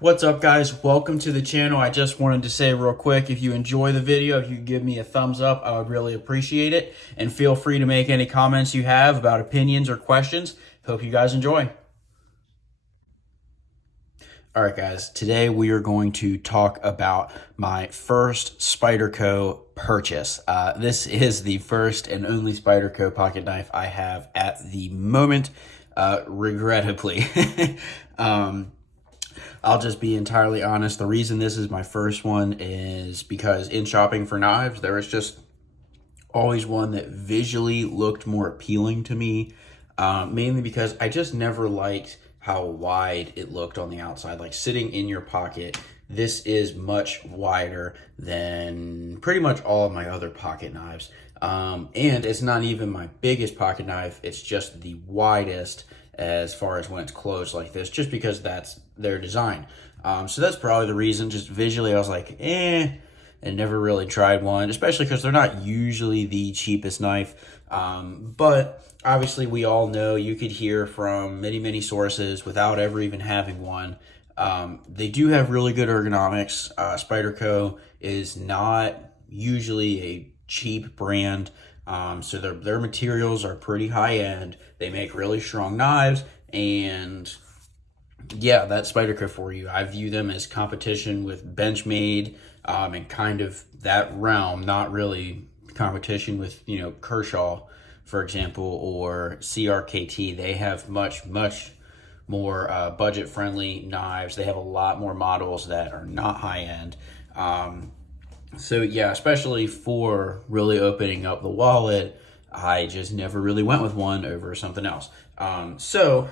What's up, guys? Welcome to the channel. I just wanted to say real quick, if you enjoy the video, if you could give me a thumbs up, I would really appreciate it. And feel free to make any comments you have about opinions or questions. Hope you guys enjoy. All right, guys, today we are going to talk about my first Spyderco purchase. This is the first and only Spyderco pocket knife I have at the moment, regrettably. I'll just be entirely honest. The reason this is my first one is because in shopping for knives, there was just always one that visually looked more appealing to me, mainly because I just never liked how wide it looked on the outside. Like sitting in your pocket, this is much wider than pretty much all of my other pocket knives. And it's not even my biggest pocket knife. It's just the widest as far as when it's closed like this, just because that's their design. So that's probably the reason. Just visually, I was like, and never really tried one, especially because they're not usually the cheapest knife. But obviously, we all know, you could hear from many sources without ever even having one. They do have really good ergonomics. Spyderco is not usually a cheap brand. So their materials are pretty high end. They make really strong knives, and yeah, that's Spyderco for you. I view them as competition with Benchmade, and kind of that realm, not really competition with, Kershaw, for example, or CRKT. They have much more budget friendly knives. They have a lot more models that are not high end. So yeah, especially for really opening up the wallet, I just never really went with one over something else. So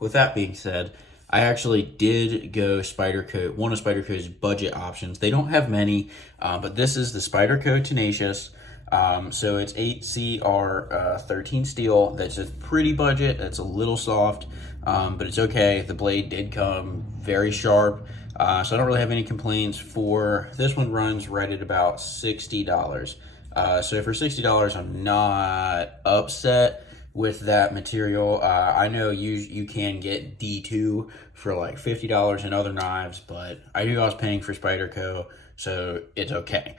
with that being said, I actually did go Spyderco, one of Spyderco's budget options. They don't have many, but this is the Spyderco Tenacious. So it's 8CR13 steel. That's a pretty budget. That's a little soft, but it's okay. The blade did come very sharp. So I don't really have any complaints. For this one, runs right at about $60. So for $60, I'm not upset with that material. I know you can get D2 for like $50 in other knives, but I knew I was paying for Spyderco, so it's okay.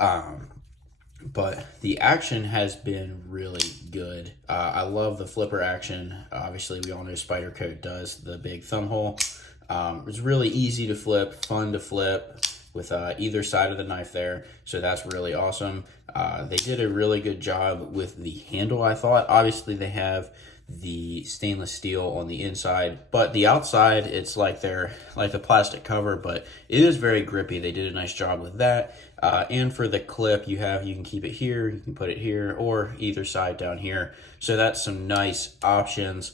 But the action has been really good. I love the flipper action. Obviously, we all know Spyderco does the big thumb hole. It's really easy to flip, fun to flip with either side of the knife there, so that's really awesome. They did a really good job with the handle, I thought. Obviously, they have the stainless steel on the inside, but the outside, it's like they're like the plastic cover, but it is very grippy. They did a nice job with that. And for the clip, you can keep it here, you can put it here, or either side down here. So that's some nice options.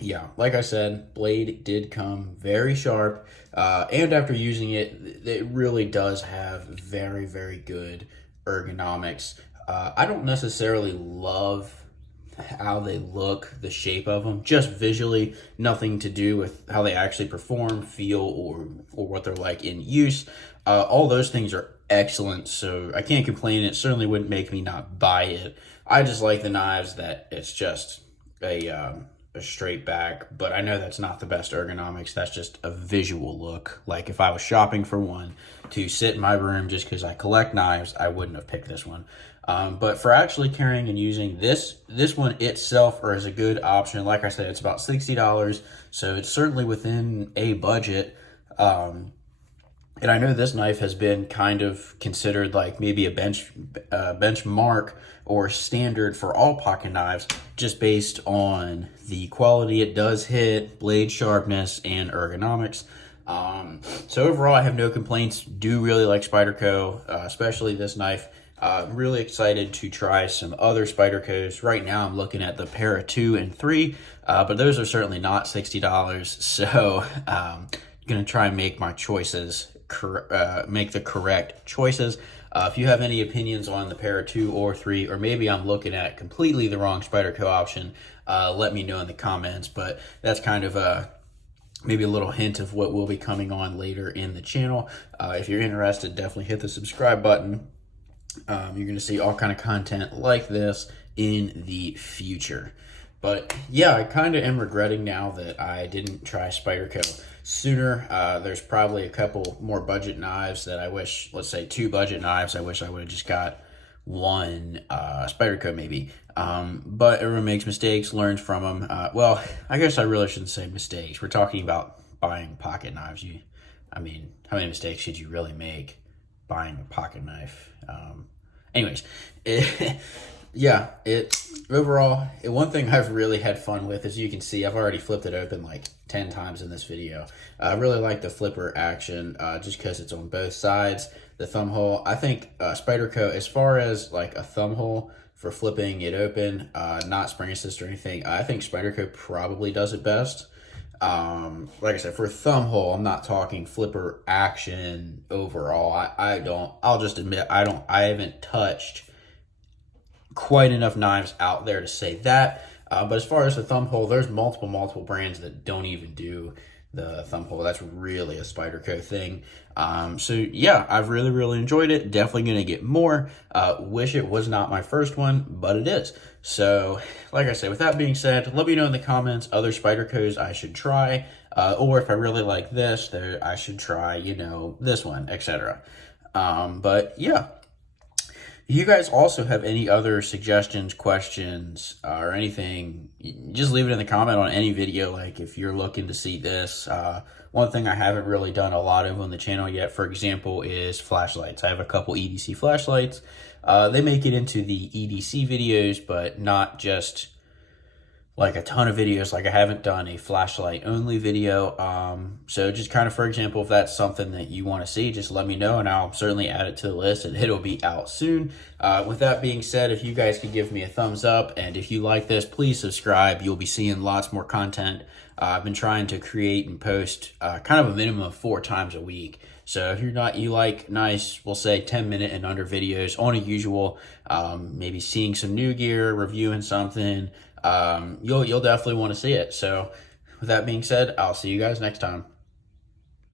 Yeah, like I said, blade did come very sharp, and after using it, it really does have very good ergonomics. I don't necessarily love how they look, the shape of them, just visually, nothing to do with how they actually perform, feel, or what they're like in use. All those things are excellent, so I can't complain. It certainly wouldn't make me not buy it. I just like the knives that it's just a straight back, but I know that's not the best ergonomics. That's just a visual look. Like if I was shopping for one to sit in my room just because I collect knives, I wouldn't have picked this one. But for actually carrying and using this one itself is a good option. Like I said, it's about $60, so it's certainly within a budget. And I know this knife has been kind of considered like maybe a benchmark or standard for all pocket knives, just based on the quality it does hit, blade sharpness, and ergonomics. So overall, I have no complaints. Do really like Spyderco, especially this knife. I'm really excited to try some other Spydercos. Right now, I'm looking at the Para 2 and 3, but those are certainly not $60. So I'm going to try and make my choices, make the correct choices. If you have any opinions on the Para 2 or 3, or maybe I'm looking at completely the wrong Spyderco option, let me know in the comments. But that's kind of maybe a little hint of what will be coming on later in the channel. If you're interested, definitely hit the subscribe button. You're going to see all kind of content like this in the future. But yeah, I kind of am regretting now that I didn't try Spyderco sooner. There's probably a couple more budget knives that I wish, let's say 2 budget knives, I wish I would have just got one Spyderco maybe. But everyone makes mistakes, learns from them. Well, I guess I really shouldn't say mistakes. We're talking about buying pocket knives. I mean, how many mistakes should you really make buying a pocket knife? Anyways, yeah, overall, one thing I've really had fun with, as you can see, I've already flipped it open like 10 times in this video. I really like the flipper action, just because it's on both sides. The thumb hole, I think Spyderco, as far as like a thumb hole for flipping it open, not spring assist or anything, I think Spyderco probably does it best. Like I said, for thumb hole, I'm not talking flipper action overall. I'll just admit, I haven't touched quite enough knives out there to say that. But as far as the thumb hole, there's multiple brands that don't even do the thumb hole. That's really a Spyderco thing. So yeah, I've really enjoyed it. Definitely gonna get more. Wish it was not my first one, but it is. So like I said, with that being said, let me know in the comments other Spydercos I should try, or if I really like this, I should try, you know, this one, etc. But yeah. If you guys also have any other suggestions, questions, or anything, just leave it in the comment on any video. Like if you're looking to see this, one thing I haven't really done a lot of on the channel yet, for example, is flashlights. I have a couple EDC flashlights. They make it into the EDC videos, but not just like a ton of videos. Like I haven't done a flashlight only video. So just kind of, for example, if that's something that you want to see, just let me know and I'll certainly add it to the list and it'll be out soon. With that being said, if you guys could give me a thumbs up and if you like this, please subscribe. You'll be seeing lots more content. I've been trying to create and post kind of a minimum of 4 times a week. So if you like nice, we'll say 10-minute and under videos on a usual, maybe seeing some new gear, reviewing something, you'll definitely want to see it. So with that being said, I'll see you guys next time.